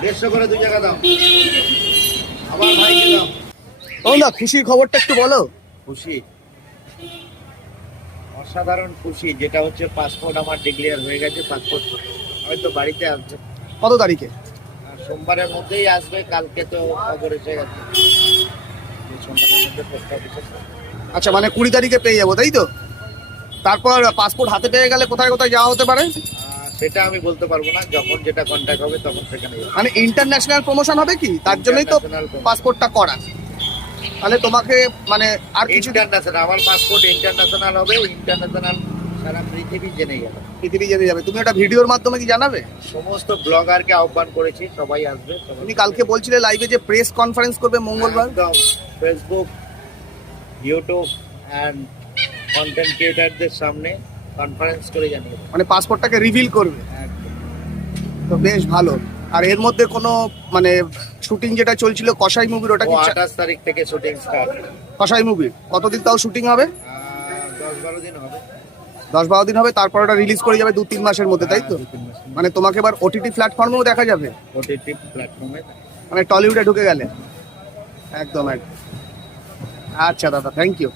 150 করে 2 জায়গা দাও। আবার ভাইকে দাও। ও না, খুশির খবরটা একটু বলো। খুশি, অসাধারণ খুশি, যেটা হচ্ছে পাসপোর্ট আমার ডিক্লেয়ার হয়ে গেছে। পাসপোর্ট হয়তো বাড়িতে আসবে। কত তারিখে? আর সোমবারের মধ্যেই আসবে। কালকে তো খবর এসে গেছে, সোমবারের মধ্যে পোস্ট অফিসে। আচ্ছা, মানে 20 তারিখে পেয়ে যাবো, তাই তো? তারপর পাসপোর্ট হাতে পেয়ে গেলে কোথায় কোথায় যাওয়া হতে পারে? সেটা আমি বলতে পারবো না, যখন যেটা কন্ট্যাক্ট হবে তখন সেখানে যাবো। মানে ইন্টারন্যাশনাল প্রমোশন হবে কি, তার জন্যই তো International promotion। পাসপোর্টটা করা। তাহলে তোমাকে মানে আর কিছু ইন্টারন্যাশনাল, আমার পাসপোর্ট ইন্টারন্যাশনাল হবে। ইন্টারন্যাশনাল সারা পৃথিবী জেনে যাবে। পৃথিবী জেনে যাবে। তুমি একটা ভিডিওর মাধ্যমে কি জানাবে? সমস্ত ব্লগারকে আহ্বান করেছি, সবাই আসবে। তুমি কালকে বলছিলে লাইভে যে প্রেস কনফারেন্স করবে মঙ্গলবার। একদম ফেসবুক, ইউটিউব অ্যান্ড কন্টেন্ট ক্রিয়েটারদের সামনে কনফারেন্স করে জানিয়ে দেবো। মানে পাসপোর্টটাকে রিভিল করবে, একদম। তো বেশ ভালো। আর এর মধ্যে কোনো মানে শুটিং যেটা চলছিল কসাই মুভির, ওটা ও কি 28 তারিখ থেকে শুটিং স্টার্ট। কসাই মুভির কতদিন তাও শুটিং হবে? 10-12 দিন হবে। 10-12 দিন হবে, তারপর ওটা রিলিজ করে যাবে 2-3 মাসের মধ্যে, তাই তো? 2-3 মাস। মানে তোমাকে এবার ওটিটি প্ল্যাটফর্মেও দেখা যাবে, ওটিটি প্ল্যাটফর্মে। মানে টলিউডে ঢুকে গেলে। একদম একদম। আচ্ছা দাদা, থ্যাংক ইউ।